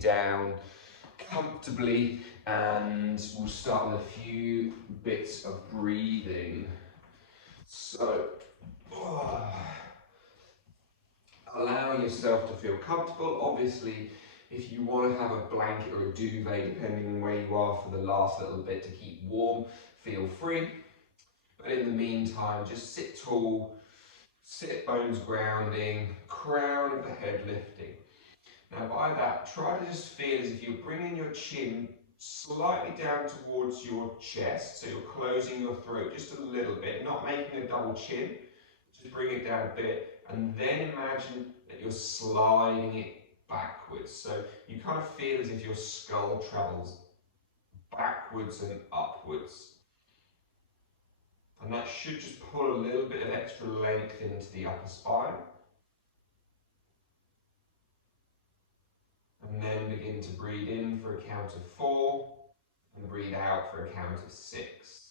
down comfortably, and we'll start with a few bits of breathing. So, allow yourself to feel comfortable. Obviously, if you want to have a blanket or a duvet, depending on where you are for the last little bit to keep warm, feel free. But in the meantime, just sit tall, sit bones grounding, crown of the head lifting. Now by that, try to just feel as if you're bringing your chin slightly down towards your chest, so you're closing your throat just a little bit, not making a double chin, just bring it down a bit, and then imagine that you're sliding it backwards. So you kind of feel as if your skull travels backwards and upwards. And that should just pull a little bit of extra length into the upper spine. And then begin to breathe in for a count of 4 and breathe out for a count of 6.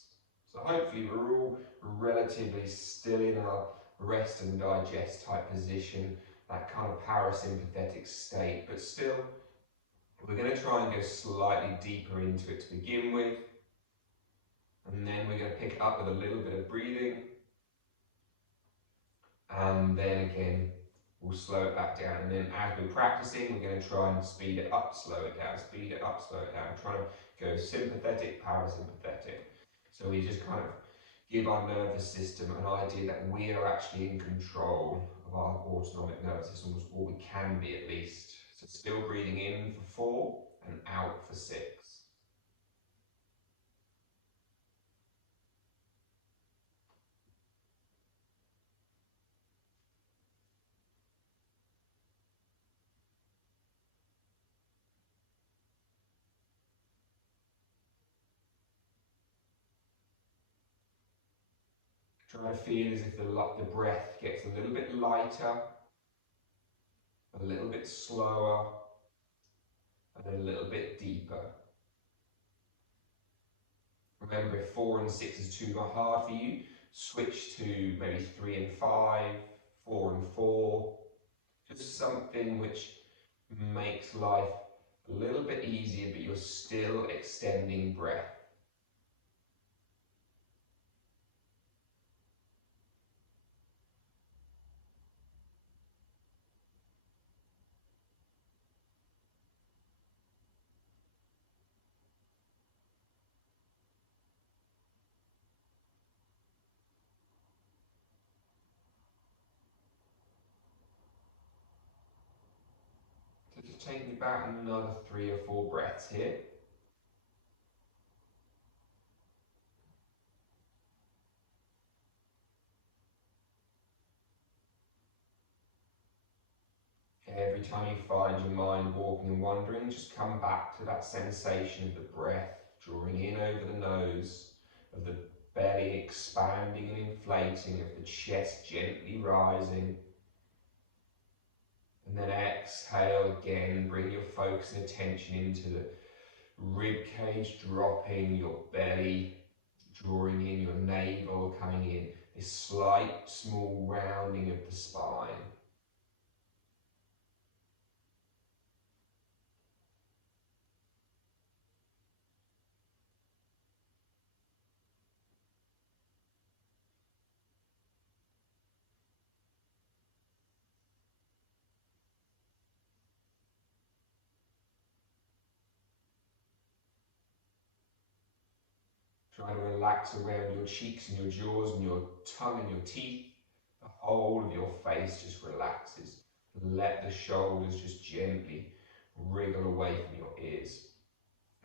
So hopefully we're all relatively still in our rest and digest type position, that kind of parasympathetic state, but still we're going to try and go slightly deeper into it to begin with, and then we're going to pick it up with a little bit of breathing, and then again we'll slow it back down, and then as we're practicing we're going to try and speed it up, slow it down, speed it up, slow it down, trying to go sympathetic, parasympathetic. So we just kind of give our nervous system an idea that we are actually in control of our autonomic nervous system, or we can be at least. So still breathing in for 4 and out for 6. Try to feel as if the breath gets a little bit lighter, a little bit slower, and a little bit deeper. Remember, if 4 and 6 is too hard for you, switch to maybe 3 and 5, 4 and 4. Just something which makes life a little bit easier, but you're still extending breath. So just taking about another 3 or 4 breaths here. Every time you find your mind walking and wandering, just come back to that sensation of the breath, drawing in over the nose, of the belly expanding and inflating, of the chest gently rising. And then exhale again, bring your focus and attention into the rib cage dropping, your belly drawing in, your navel coming in, this slight small rounding of the spine. Try to relax around your cheeks and your jaws and your tongue and your teeth. The whole of your face just relaxes. Let the shoulders just gently wriggle away from your ears.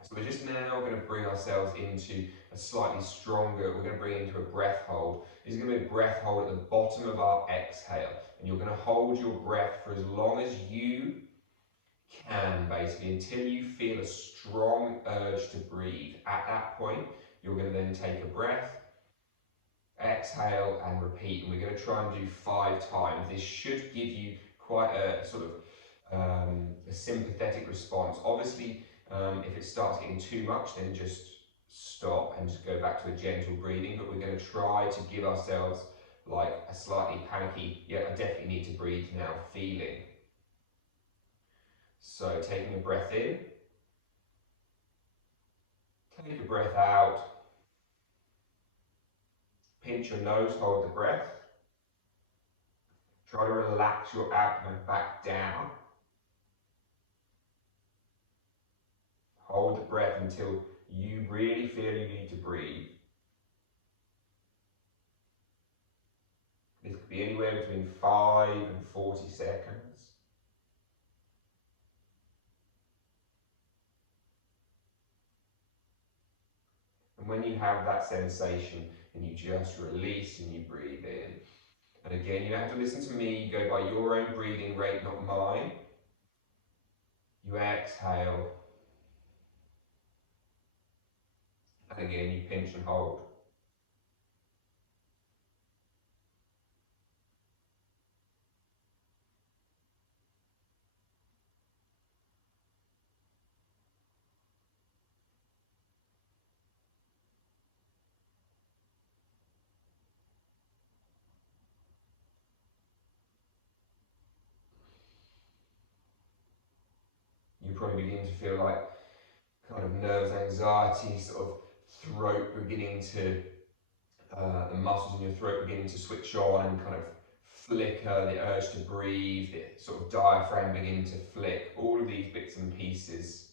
So we're just now going to bring ourselves into a slightly stronger, we're going to bring into a breath hold. This is going to be a breath hold at the bottom of our exhale. And you're going to hold your breath for as long as you can, basically, until you feel a strong urge to breathe. At that point, you're going to then take a breath, exhale and repeat. And we're going to try and do 5 times. This should give you quite a sort of a sympathetic response. Obviously, if it starts getting too much, then just stop and just go back to a gentle breathing. But we're going to try to give ourselves like a slightly panicky, yeah, I definitely need to breathe now feeling. So taking a breath in, take a breath out, pinch your nose, hold the breath. Try to relax your abdomen back down. Hold the breath until you really feel you need to breathe. This could be anywhere between 5 and 40 seconds. And when you have that sensation, and you just release and you breathe in. And again, you don't have to listen to me, you go by your own breathing rate, not mine. You exhale. And again, you pinch and hold. You probably begin to feel like kind of nerves, anxiety, sort of throat beginning to, the muscles in your throat beginning to switch on and kind of flicker, the urge to breathe, the sort of diaphragm begin to flick, all of these bits and pieces.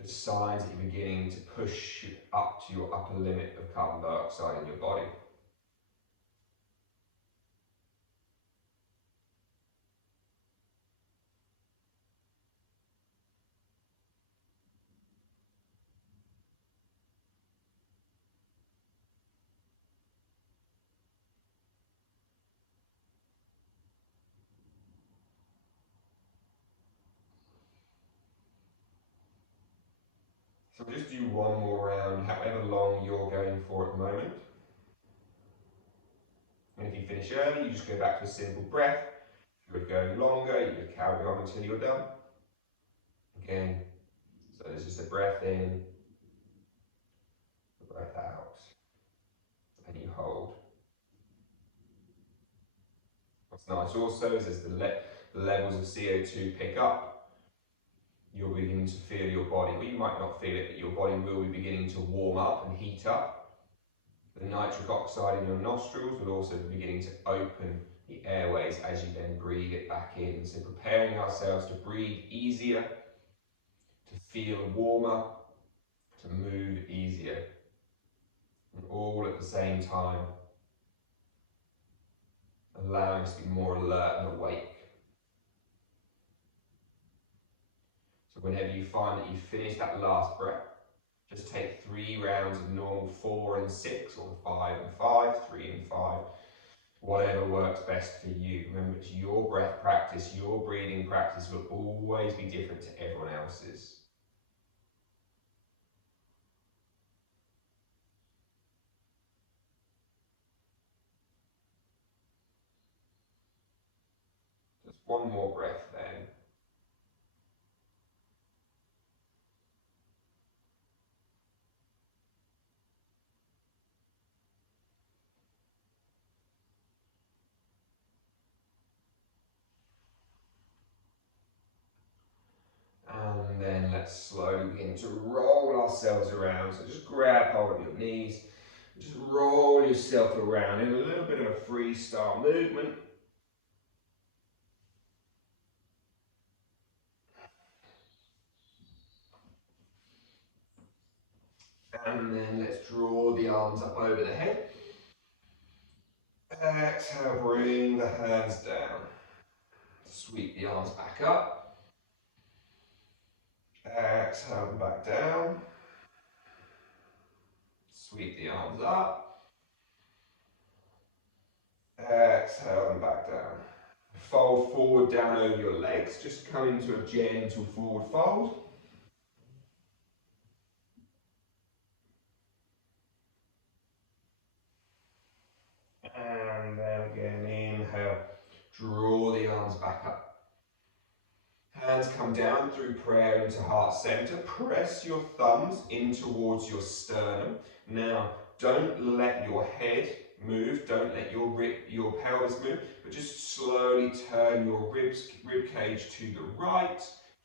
Just signs that you're beginning to push up to your upper limit of carbon dioxide in your body. So just do one more round, however long you're going for at the moment. And if you finish early, you just go back to a simple breath. If you're going longer, you just carry on until you're done. Again, so there's just a breath in, a breath out, and you hold. What's nice also is as the levels of CO2 pick up, you're beginning to feel your body. Well, you might not feel it, but your body will be beginning to warm up and heat up. The nitric oxide in your nostrils will also be beginning to open the airways as you then breathe it back in. So preparing ourselves to breathe easier, to feel warmer, to move easier, and all at the same time, allowing us to be more alert and awake. So whenever you find that you finish that last breath, just take 3 rounds of normal 4 and 6, or 5 and 5, 3 and 5, whatever works best for you. Remember, it's your breath practice, your breathing practice will always be different to everyone else's. Just one more breath then. And then let's slowly begin to roll ourselves around. So just grab hold of your knees, just roll yourself around in a little bit of a freestyle movement. And then let's draw the arms up over the head. Exhale, bring the hands down. Sweep the arms back up. Exhale them back down. Sweep the arms up. Exhale them back down. Fold forward down over your legs. Just come into a gentle forward fold. And then again, inhale. Draw the arms back up. Hands come down through prayer into heart center. Press your thumbs in towards your sternum. Now, don't let your head move. Don't let your pelvis move, but just slowly turn your rib cage to the right.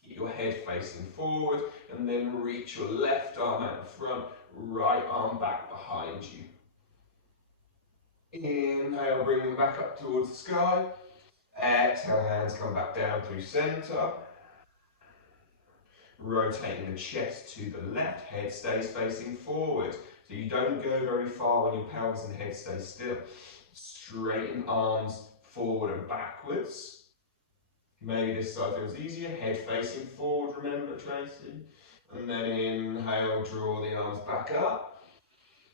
Keep your head facing forward, and then reach your left arm out in front, right arm back behind you. Inhale, bring them back up towards the sky. Exhale, hands come back down through center. Rotating the chest to the left, head stays facing forward. So you don't go very far when your pelvis and head stay still. Straighten arms forward and backwards. Maybe this side feels easier. Head facing forward, remember, Tracy. And then inhale, draw the arms back up.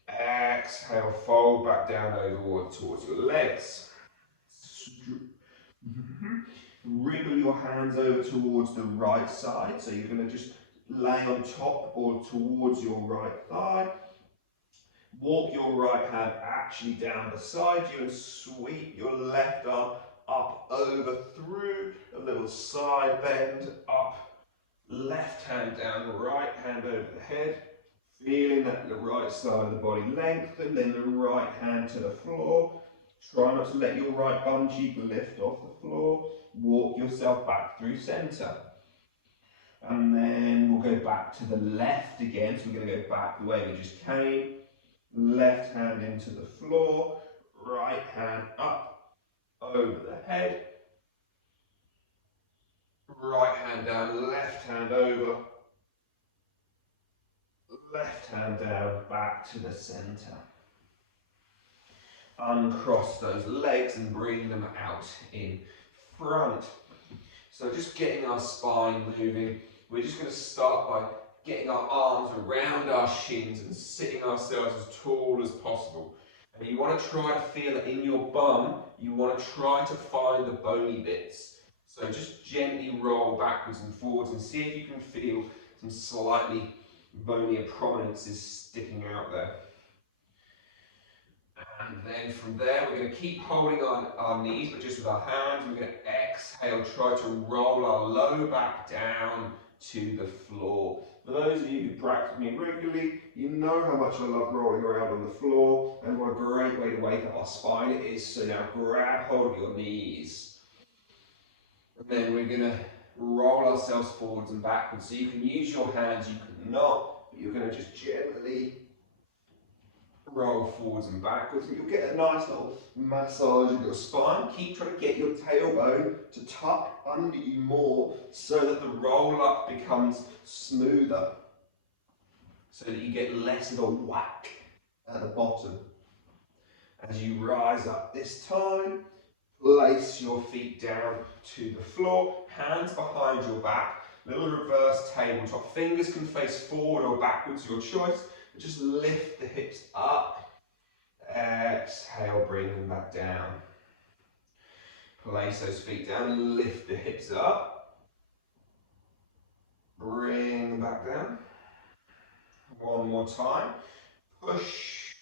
Exhale, fold back down over towards your legs. Wriggle your hands over towards the right side. So you're going to just lay on top or towards your right thigh. Walk your right hand actually down beside you and sweep your left arm up, over, through. A little side bend, up. Left hand down, right hand over the head. Feeling that the right side of the body lengthen, then the right hand to the floor. Try not to let your right bum cheek lift off the floor. Walk yourself back through center. And then we'll go back to the left again. So we're going to go back the way we just came. Left hand into the floor. Right hand up over the head. Right hand down, left hand over. Left hand down, back to the center. Uncross those legs and bring them out in front. So just getting our spine moving. We're just going to start by getting our arms around our shins and sitting ourselves as tall as possible. And you want to try to feel it in your bum. You want to try to find the bony bits. So just gently roll backwards and forwards and see if you can feel some slightly bonier prominences sticking out there. And then from there, we're going to keep holding on our knees, but just with our hands. We're going to exhale, try to roll our low back down to the floor. For those of you who practice me regularly, you know how much I love rolling around on the floor, and what a great way to wake up our spine it is. So now grab hold of your knees. And then we're going to roll ourselves forwards and backwards. So you can use your hands, you can not, but you're going to just gently roll forwards and backwards, and you'll get a nice little massage of your spine. Keep trying to get your tailbone to tuck under you more so that the roll up becomes smoother, so that you get less of a whack at the bottom. As you rise up this time, place your feet down to the floor, hands behind your back, little reverse tabletop. Fingers can face forward or backwards, your choice. Just lift the hips up. Exhale, bring them back down. Place those feet down, lift the hips up. Bring them back down. One more time. Push.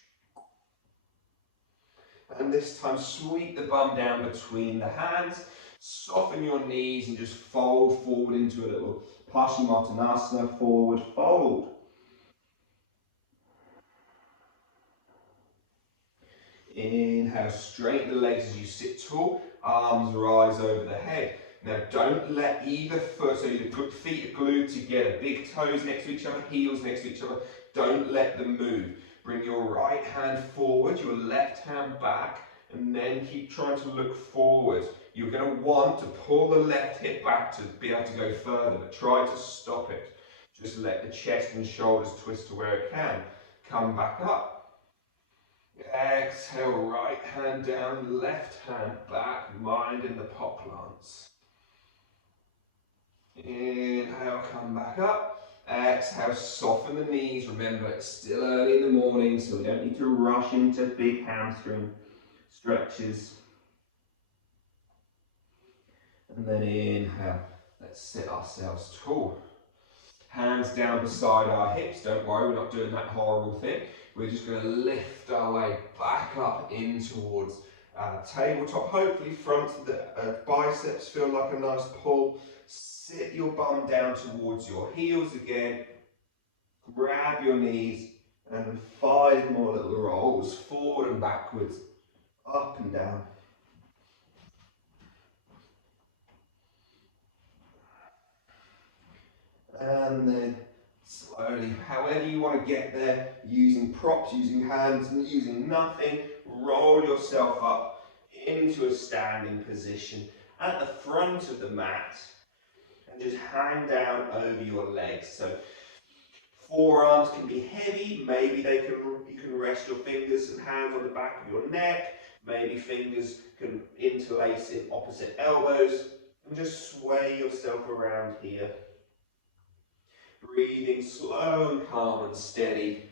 And this time, sweep the bum down between the hands. Soften your knees and just fold forward into a little Paschimottanasana, forward fold. Inhale, straighten the legs as you sit tall, arms rise over the head. Now don't let either foot, so your feet are glued together, big toes next to each other, heels next to each other, don't let them move. Bring your right hand forward, your left hand back, and then keep trying to look forward. You're going to want to pull the left hip back to be able to go further, but try to stop it. Just let the chest and shoulders twist to where it can. Come back up. Exhale, right hand down, left hand back, mind in the pot plants. Inhale, come back up. Exhale, soften the knees. Remember, it's still early in the morning, so we don't need to rush into big hamstring stretches. And then inhale, let's sit ourselves tall. Hands down beside our hips. Don't worry, we're not doing that horrible thing. We're just going to lift our way back up in towards tabletop. Hopefully front of the biceps feel like a nice pull. Sit your bum down towards your heels again. Grab your knees and 5 more little rolls forward and backwards up and down. And then slowly, however you want to get there, using props, using hands, using nothing, roll yourself up into a standing position at the front of the mat and just hang down over your legs. So forearms can be heavy, maybe you can rest your fingers and hands on the back of your neck, maybe fingers can interlace in opposite elbows, and just sway yourself around here. Breathing slow and calm and steady.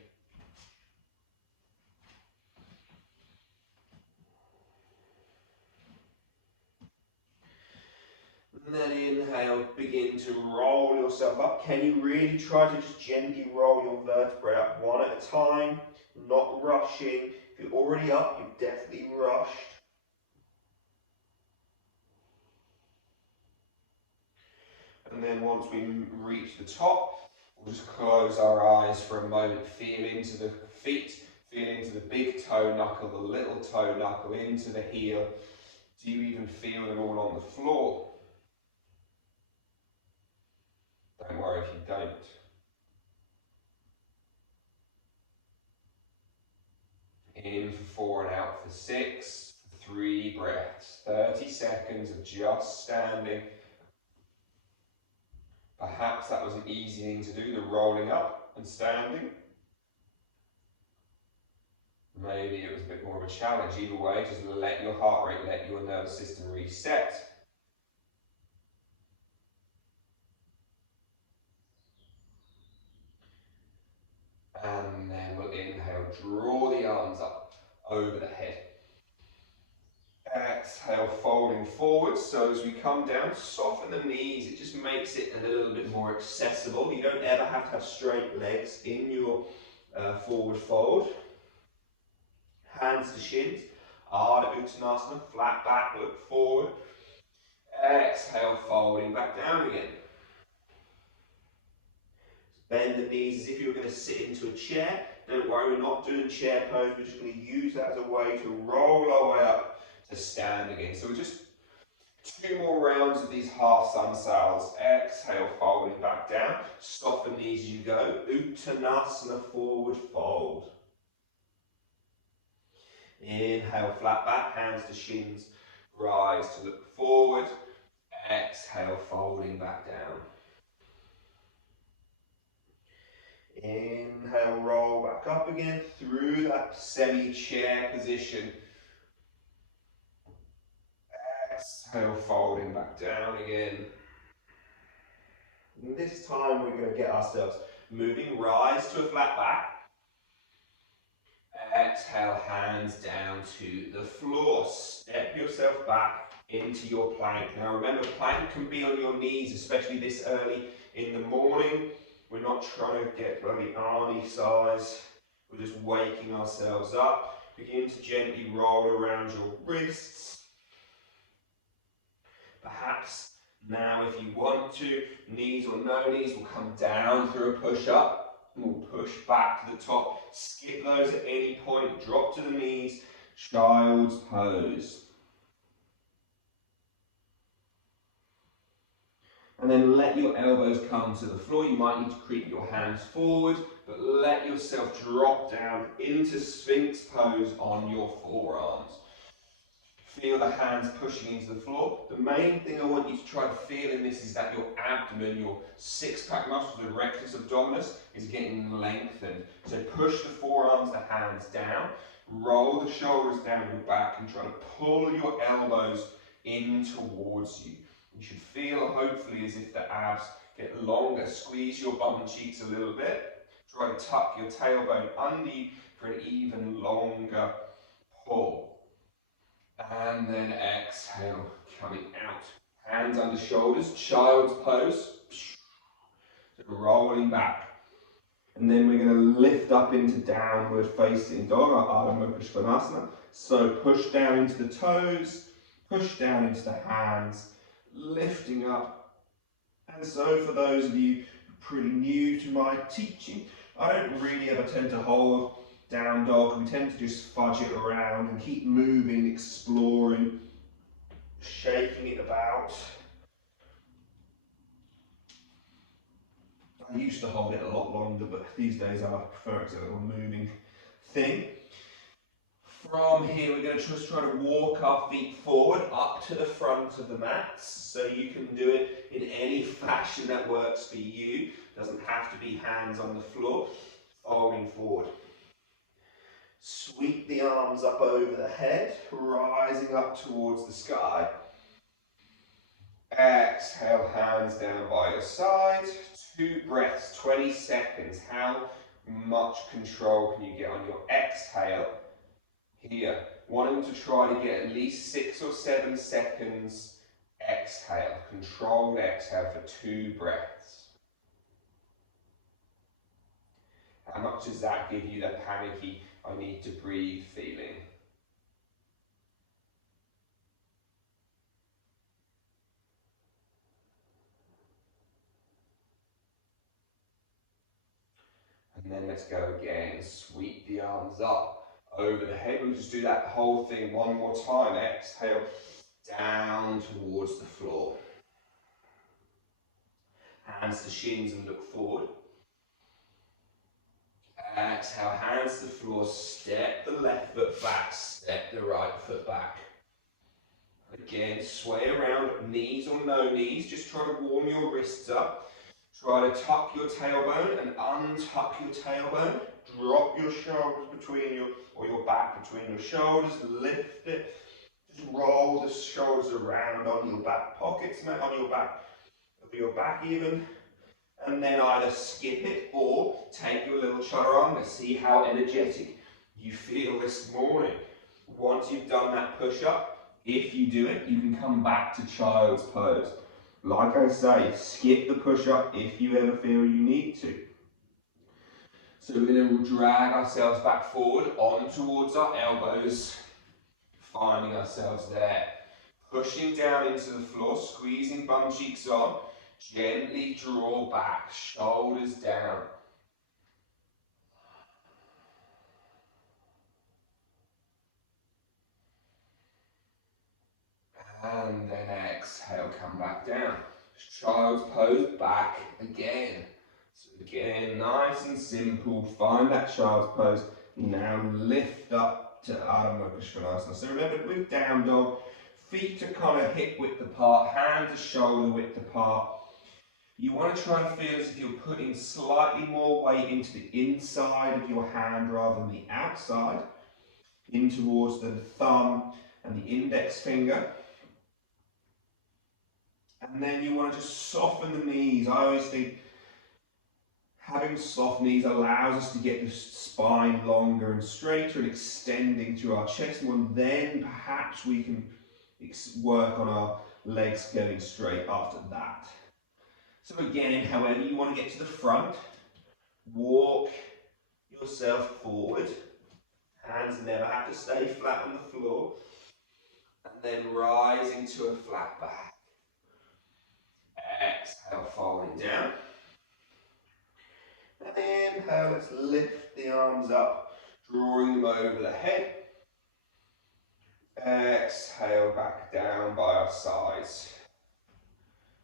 And then inhale, begin to roll yourself up. Can you really try to just gently roll your vertebrae up one at a time, not rushing. If you're already up, you've definitely rushed. And then once we reach the top, we'll just close our eyes for a moment, feel into the feet, feel into the big toe knuckle, the little toe knuckle, into the heel. Do you even feel them all on the floor? Don't worry if you don't. In for 4 and out for 6, 3 breaths, 30 seconds of just standing. Perhaps that was an easy thing to do, the rolling up and standing. Maybe it was a bit more of a challenge. Either way, just let your heart rate, let your nervous system reset. And then we'll inhale, draw the arms up over the head. Exhale, folding forward. So as we come down, soften the knees. It just makes it a little bit more accessible. You don't ever have to have straight legs in your forward fold. Hands to shins. Ardha Uttanasana, flat back, look forward. Exhale, folding back down again. Bend the knees as if you were going to sit into a chair. Don't worry, we're not doing chair pose. We're just going to use that as a way to roll our way up to stand again. So we're just 2 more rounds of these half sun sails. Exhale, folding back down. Soften knees as you go. Uttanasana, forward fold. Inhale, flat back, hands to shins. Rise to look forward. Exhale, folding back down. Inhale, roll back up again through that semi-chair position. Exhale, folding back down again. And this time we're going to get ourselves moving. Rise to a flat back. Exhale, hands down to the floor. Step yourself back into your plank. Now remember, plank can be on your knees, especially this early in the morning. We're not trying to get bloody Arnie size. We're just waking ourselves up. Begin to gently roll around your wrists. Perhaps now, if you want to, knees or no knees, will come down through a push-up. We'll push back to the top. Skip those at any point. Drop to the knees. Child's pose. And then let your elbows come to the floor. You might need to creep your hands forward, but let yourself drop down into Sphinx pose on your forearms. Feel the hands pushing into the floor. The main thing I want you to try to feel in this is that your abdomen, your six-pack muscles, the rectus abdominis, is getting lengthened. So push the forearms, the hands down. Roll the shoulders down your back and try to pull your elbows in towards you. You should feel, hopefully, as if the abs get longer. Squeeze your bum cheeks a little bit. Try to tuck your tailbone under you for an even longer pull. And then exhale, coming out. Hands under shoulders, child's pose. So rolling back. And then we're going to lift up into downward facing dog, or Ardha Mukha Svanasana. So push down into the toes, push down into the hands, lifting up. And so for those of you pretty new to my teaching, I don't really ever tend to hold Down dog, we tend to just fudge it around and keep moving, exploring, shaking it about. I used to hold it a lot longer, but these days I prefer it as a little moving thing. From here, we're going to just try to walk our feet forward up to the front of the mats. So you can do it in any fashion that works for you. Doesn't have to be hands on the floor. Folding forward. Sweep the arms up over the head, rising up towards the sky. Exhale, hands down by your side. 2 breaths, 20 seconds. How much control can you get on your exhale? Here, wanting to try to get at least 6 or 7 seconds exhale, controlled exhale for 2 breaths. How much does that give you that panicky, I need to breathe feeling? And then let's go again, sweep the arms up over the head. We'll just do that whole thing one more time. Exhale, down towards the floor. Hands to shins and look forward. Exhale, hands to the floor, step the left foot back, step the right foot back. Again, sway around, knees or no knees, just try to warm your wrists up. Try to tuck your tailbone and untuck your tailbone. Drop your shoulders between your back between your shoulders, lift it. Just roll the shoulders around on your back pockets, on your back even. And then either skip it or take your little chaturanga. See how energetic you feel this morning. Once you've done that push-up, if you do it, you can come back to child's pose. Like I say, skip the push-up if you ever feel you need to. So we're going to drag ourselves back forward on towards our elbows, finding ourselves there. Pushing down into the floor, squeezing bum cheeks on. Gently draw back, shoulders down. And then exhale, come back down. Child's pose, back again. So again, nice and simple. Find that child's pose. Now lift up to Ardha Mukha Svanasana. So remember, with down dog, feet are kind of hip width apart, hands are shoulder width apart. You want to try and feel as if you're putting slightly more weight into the inside of your hand rather than the outside, in towards the thumb and the index finger. And then you want to just soften the knees. I always think having soft knees allows us to get the spine longer and straighter and extending through our chest more, and then perhaps we can work on our legs going straight after that. So again, however you want to get to the front, walk yourself forward. Hands never have to stay flat on the floor. And then rising to a flat back. Exhale, falling down. And inhale, let's lift the arms up, drawing them over the head. Exhale, back down by our sides.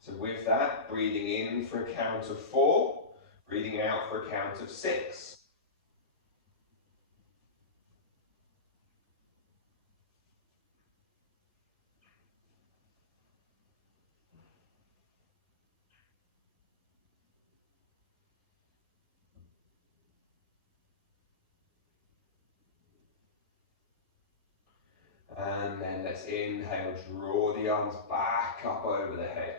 So with that, breathing in for a count of 4, breathing out for a count of 6. And then let's inhale, draw the arms back up over the head.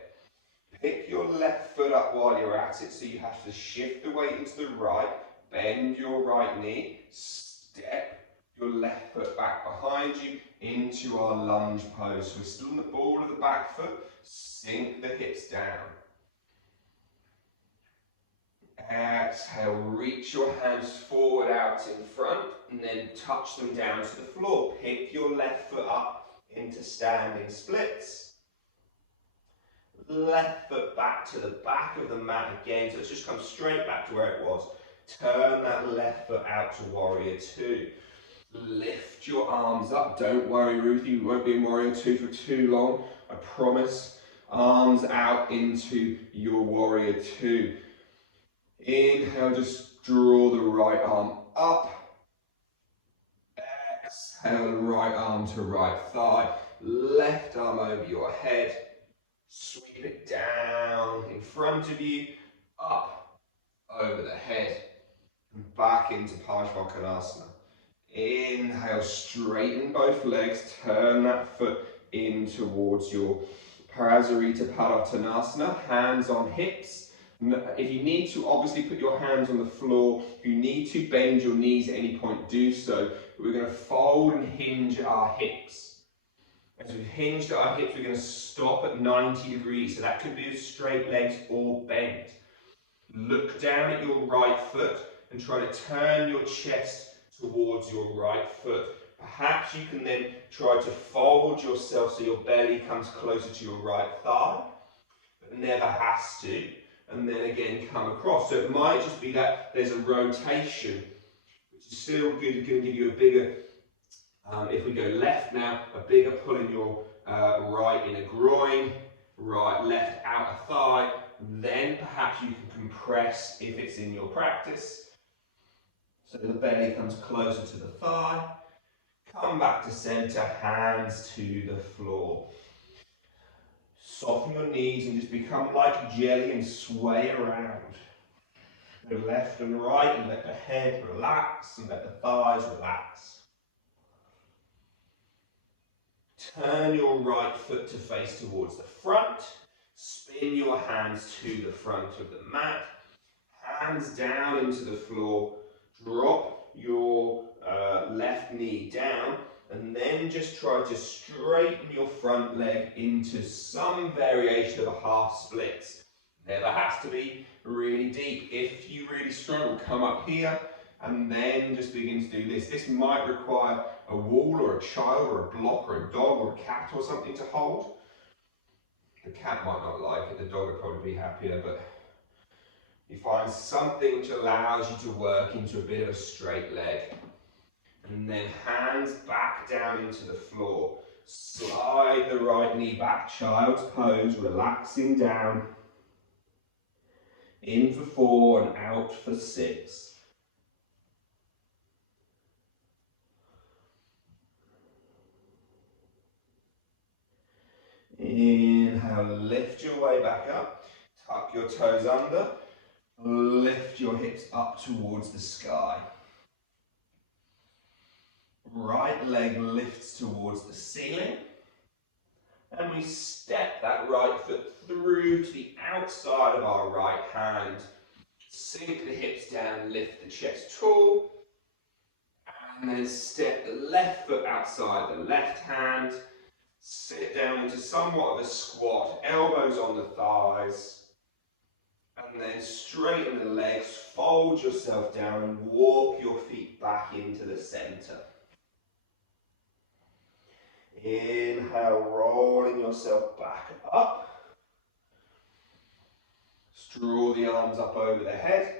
Pick your left foot up while you're at it, so you have to shift the weight into the right, bend your right knee, step your left foot back behind you into our lunge pose. So we're still on the ball of the back foot, sink the hips down. Exhale, reach your hands forward out in front and then touch them down to the floor. Pick your left foot up into standing splits. Left foot back to the back of the mat again, so it's just come straight back to where it was. Turn that left foot out to warrior two. Lift your arms up. Don't worry, Ruthie, you won't be in warrior two for too long, I promise. Arms out into your warrior two. Inhale, just draw the right arm up. Exhale, right arm to right thigh. Left arm over your head. Sweep it down in front of you, up, over the head, and back into Parsvakonasana. Inhale, straighten both legs, turn that foot in towards your Parasarita Padottanasana, hands on hips. If you need to, obviously put your hands on the floor. If you need to bend your knees at any point, do so. We're going to fold and hinge our hips. As we've hinged our hips, we're going to stop at 90 degrees. So that could be with straight legs or bent. Look down at your right foot and try to turn your chest towards your right foot. Perhaps you can then try to fold yourself so your belly comes closer to your right thigh, but never has to. And then again come across. So it might just be that there's a rotation, which is still good. It's going to give you a bigger, if we go left now, a bigger pull in your right inner groin, right, left outer thigh. Then perhaps you can compress if it's in your practice. So the belly comes closer to the thigh. Come back to center, hands to the floor. Soften your knees and just become like jelly and sway around. Go left and right and let the head relax and let the thighs relax. Turn your right foot to face towards the front. Spin your hands to the front of the mat. Hands down into the floor. Drop your left knee down and then just try to straighten your front leg into some variation of a half splits. Never has to be really deep. If you really struggle, come up here and then just begin to do this. This might require a wall or a child or a block or a dog or a cat or something to hold. The cat might not like it, the dog would probably be happier, but you find something which allows you to work into a bit of a straight leg. And then hands back down into the floor. Slide the right knee back, child's pose, relaxing down. In for 4 and out for 6. Inhale, lift your way back up. Tuck your toes under. Lift your hips up towards the sky. Right leg lifts towards the ceiling. And we step that right foot through to the outside of our right hand. Sink the hips down, lift the chest tall. And then step the left foot outside the left hand. Sit down into somewhat of a squat, elbows on the thighs. And then straighten the legs, fold yourself down and walk your feet back into the center. Inhale, rolling yourself back up. Draw the arms up over the head.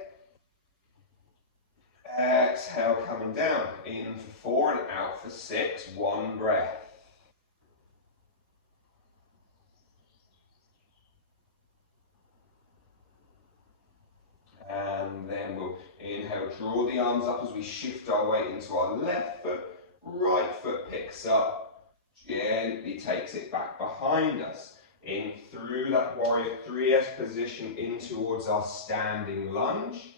Exhale, coming down. In for 4 and out for 6. One breath. And then we'll inhale, draw the arms up as we shift our weight into our left foot. Right foot picks up. Gently takes it back behind us. In through that warrior 3S position in towards our standing lunge.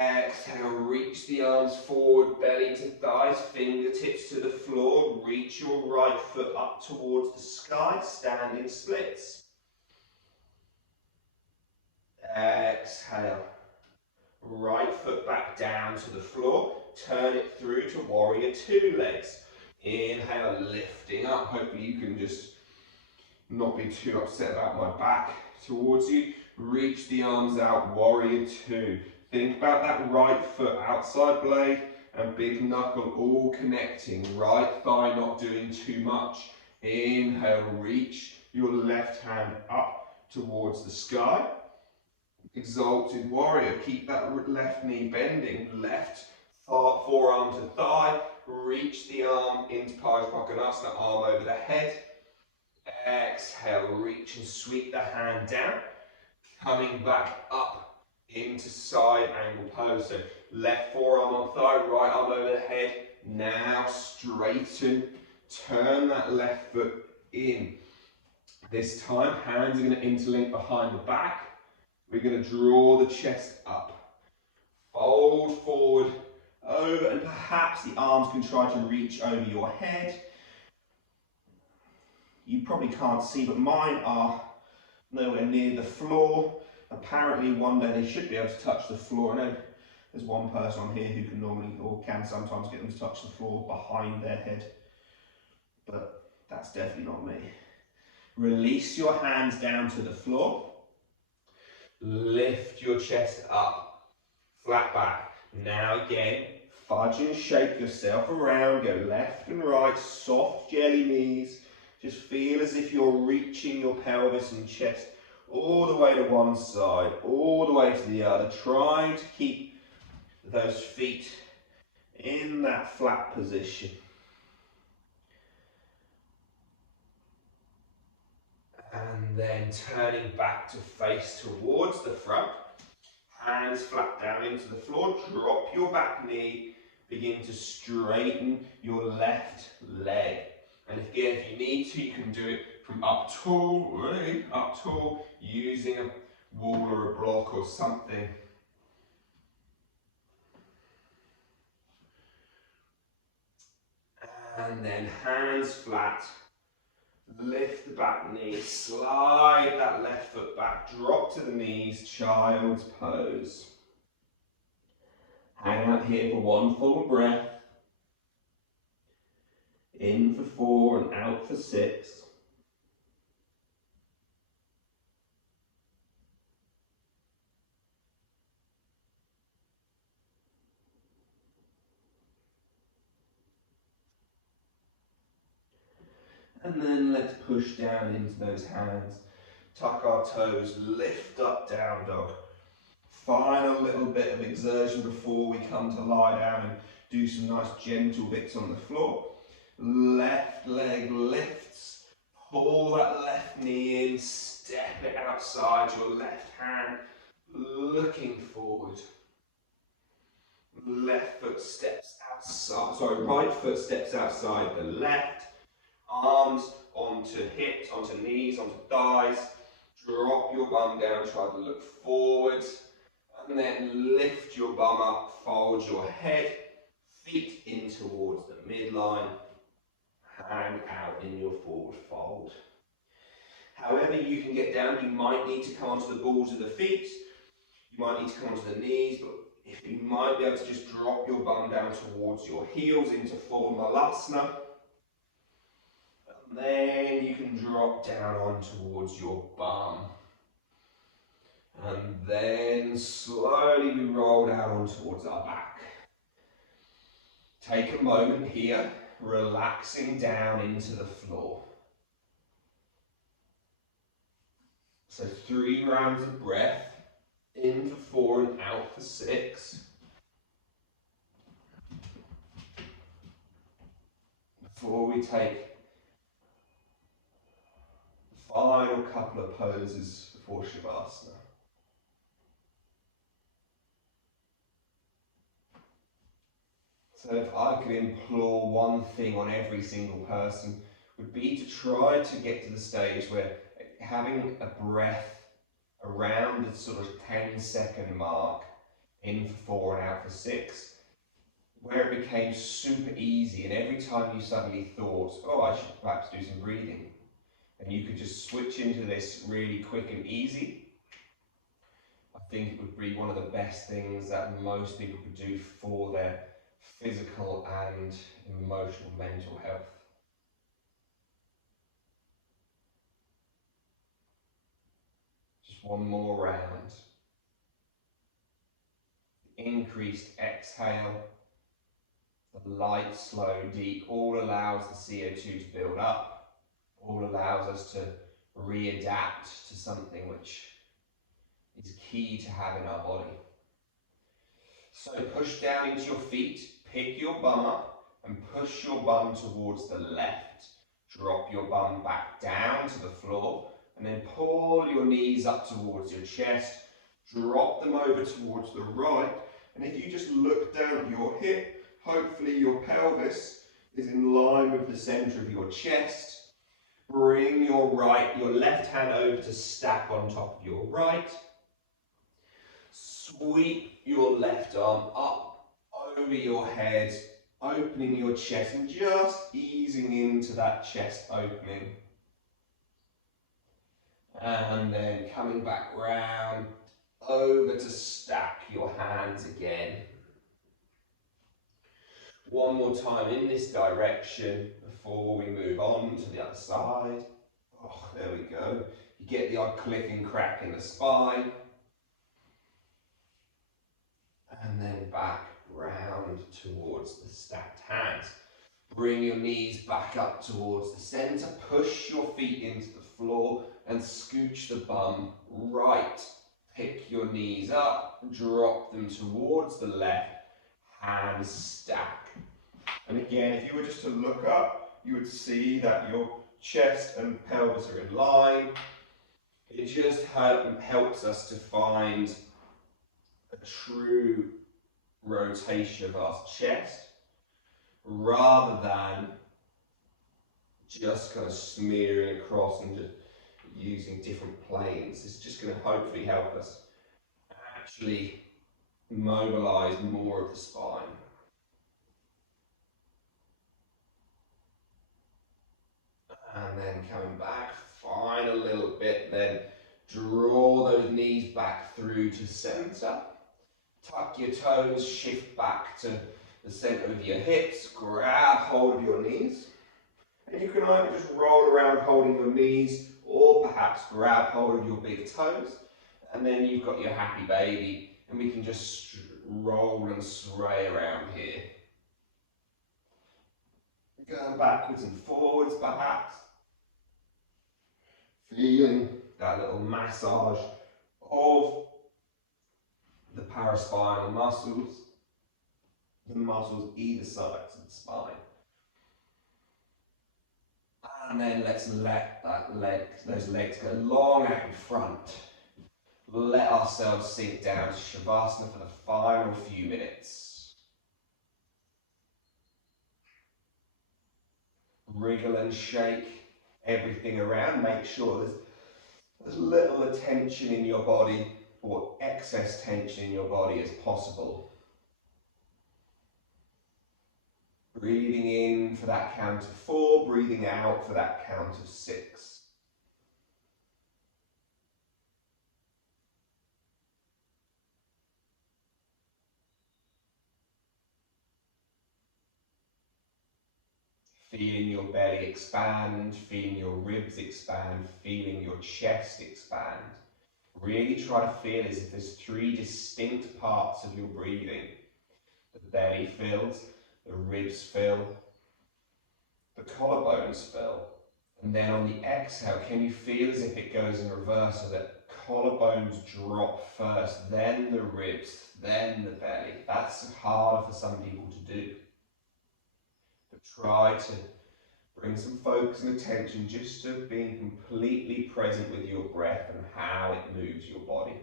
Exhale, reach the arms forward, belly to thighs, fingertips to the floor. Reach your right foot up towards the sky, standing splits. Exhale, right foot back down to the floor. Turn it through to warrior 2 legs. Inhale, lifting up. Hopefully you can just not be too upset about my back towards you. Reach the arms out, warrior 2. Think about that right foot, outside blade and big knuckle all connecting. Right thigh not doing too much. Inhale, reach your left hand up towards the sky. Exalted Warrior. Keep that left knee bending, left forearm to thigh, reach the arm into Parsvakonasana, arm over the head. Exhale, reach and sweep the hand down, coming back up into side angle pose. So left forearm on thigh, right arm over the head. Now straighten, turn that left foot in. This time, hands are going to interlink behind the back. We're going to draw the chest up. Fold forward, over, and perhaps the arms can try to reach over your head. You probably can't see, but mine are nowhere near the floor. Apparently one day they should be able to touch the floor. I know there's one person on here who can normally, or can sometimes, get them to touch the floor behind their head, but that's definitely not me. Release your hands down to the floor. Lift your chest up, flat back. Now again, fudge and shake yourself around, go left and right, soft jelly knees. Just feel as if you're reaching your pelvis and chest all the way to one side, all the way to the other. Try to keep those feet in that flat position. And then turning back to face towards the front. Hands flat down into the floor. Drop your back knee. Begin to straighten your left leg. And again, if you need to, you can do it from up tall, really up tall, using a wall or a block or something. And then hands flat. Lift the back knee, slide that left foot back, drop to the knees, child's pose. Hang out here for one full breath. In for 4 and out for 6. And then let's push down into those hands. Tuck our toes, lift up, down dog. Final little bit of exertion before we come to lie down and do some nice gentle bits on the floor. Left leg lifts, pull that left knee in, step it outside your left hand, looking forward. Left foot steps outside, right foot steps outside the left. Arms onto hips, onto knees, onto thighs. Drop your bum down, try to look forwards. And then lift your bum up, fold your head, feet in towards the midline. Hang out in your forward fold. However you can get down, you might need to come onto the balls of the feet. You might need to come onto the knees, but if you might be able to just drop your bum down towards your heels into full malasana. Then you can drop down on towards your bum. And then slowly we roll down on towards our back. Take a moment here, relaxing down into the floor. So 3 rounds of breath, in for 4 and out for 6. Before we take final couple of poses before Shavasana. So if I could implore one thing on every single person, would be to try to get to the stage where having a breath around the sort of 10-second mark, in for 4 and out for 6, where it became super easy, and every time you suddenly thought, oh, I should perhaps do some breathing, and you could just switch into this really quick and easy, I think it would be one of the best things that most people could do for their physical and emotional mental health. Just one more round. Increased exhale, the light, slow, deep, all allows the CO2 to build up. All allows us to readapt to something which is key to have in our body. So push down into your feet, pick your bum up and push your bum towards the left. Drop your bum back down to the floor and then pull your knees up towards your chest. Drop them over towards the right, and if you just look down at your hip, hopefully your pelvis is in line with the centre of your chest. Bring your left hand over to stack on top of your right. Sweep your left arm up over your head, opening your chest and just easing into that chest opening. And then coming back round, over to stack your hands again. One more time in this direction before we move on to the other side. Oh, there we go. You get the odd click and crack in the spine. And then back round towards the stacked hands. Bring your knees back up towards the centre. Push your feet into the floor and scooch the bum right. Pick your knees up, drop them towards the left, hands stack. And again, if you were just to look up, you would see that your chest and pelvis are in line. It just helps us to find a true rotation of our chest rather than just kind of smearing across and just using different planes. It's just going to hopefully help us actually mobilize more of the spine. And then coming back, find a little bit, then draw those knees back through to center. Tuck your toes, shift back to the center of your hips, grab hold of your knees. And you can either just roll around holding your knees or perhaps grab hold of your big toes. And then you've got your happy baby and we can just roll and sway around here. Going backwards and forwards perhaps. Feeling that little massage of the paraspinal muscles, the muscles either side of the spine. And then let's let those legs go long out in front. Let ourselves sink down to Shavasana for the final few minutes. Wriggle and shake everything around. Make sure there's as little attention in your body or excess tension in your body as possible. Breathing in for that count of 4, breathing out for that count of 6. Feeling your belly expand, feeling your ribs expand, feeling your chest expand. Really try to feel as if there's 3 distinct parts of your breathing. The belly fills, the ribs fill, the collarbones fill. And then on the exhale, can you feel as if it goes in reverse so that collarbones drop first, then the ribs, then the belly. That's harder for some people to do. But try to bring some focus and attention just to being completely present with your breath and how it moves your body.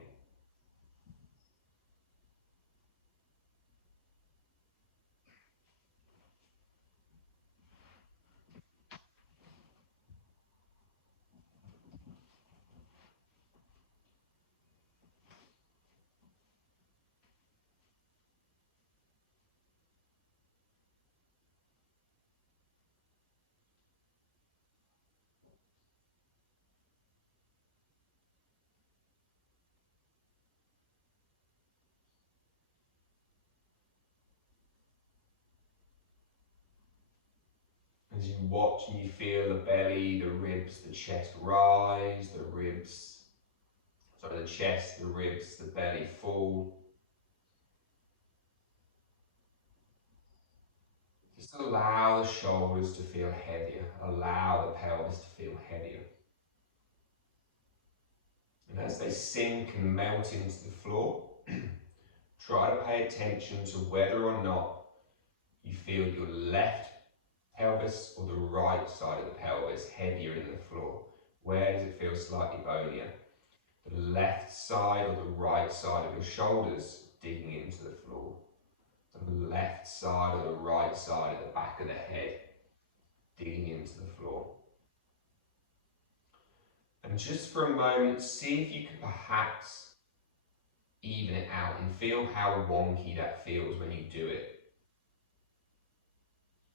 As you watch and you feel the belly, the ribs, the chest rise, the chest, the ribs, the belly fall. Just allow the shoulders to feel heavier, allow the pelvis to feel heavier. And as they sink and melt into the floor, try to pay attention to whether or not you feel your left pelvis or the right side of the pelvis heavier in the floor. Where does it feel slightly bonier? The left side or the right side of your shoulders digging into the floor. The left side or the right side of the back of the head digging into the floor. And just for a moment, see if you can perhaps even it out and feel how wonky that feels when you do it.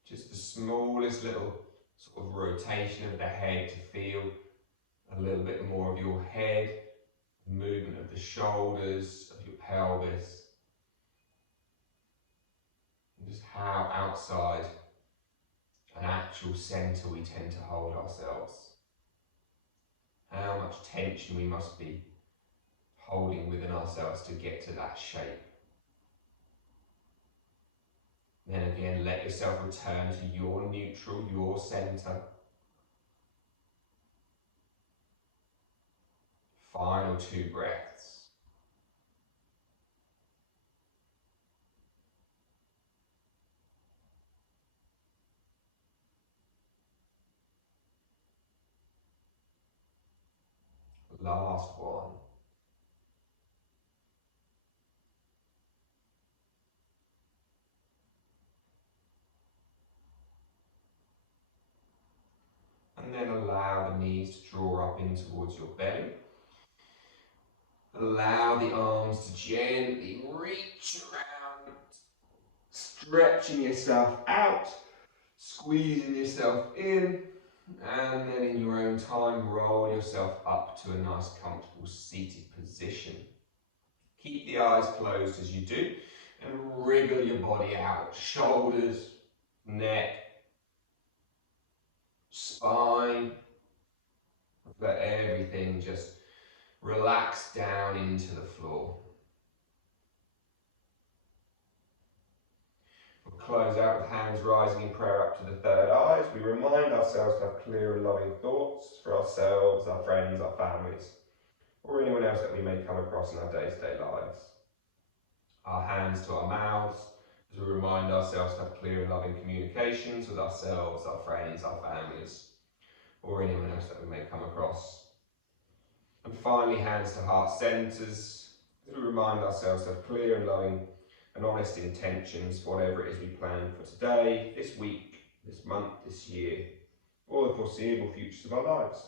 Just the smallest little sort of rotation of the head to feel a little bit more of your head, movement of the shoulders, of your pelvis, and just how outside an actual centre we tend to hold ourselves. How much tension we must be holding within ourselves to get to that shape. Then again, let yourself return to your neutral, your centre. Final 2 breaths. Last one. And then allow the knees to draw up in towards your belly. Allow the arms to gently reach around, stretching yourself out, squeezing yourself in, and then in your own time, roll yourself up to a nice comfortable seated position. Keep the eyes closed as you do, and wriggle your body out, shoulders, neck, spine. Let everything just relax down into the floor. We'll close out with hands rising in prayer up to the third eye. We remind ourselves to have clear and loving thoughts for ourselves, our friends, our families, or anyone else that we may come across in our day-to-day lives. Our hands to our mouths as we remind ourselves to have clear and loving communications with ourselves, our friends, our families, or anyone else that we may come across. And finally, hands to heart centres as we remind ourselves to have clear and loving and honest intentions for whatever it is we plan for today, this week, this month, this year, or the foreseeable futures of our lives.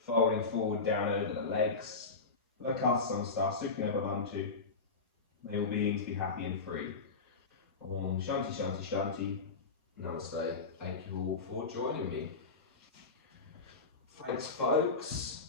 Folding forward down over the legs, Lakasa Samstha Sukhna Bhavantu. May all beings be happy and free. Om Shanti Shanti Shanti. Namaste. Thank you all for joining me. Thanks, folks.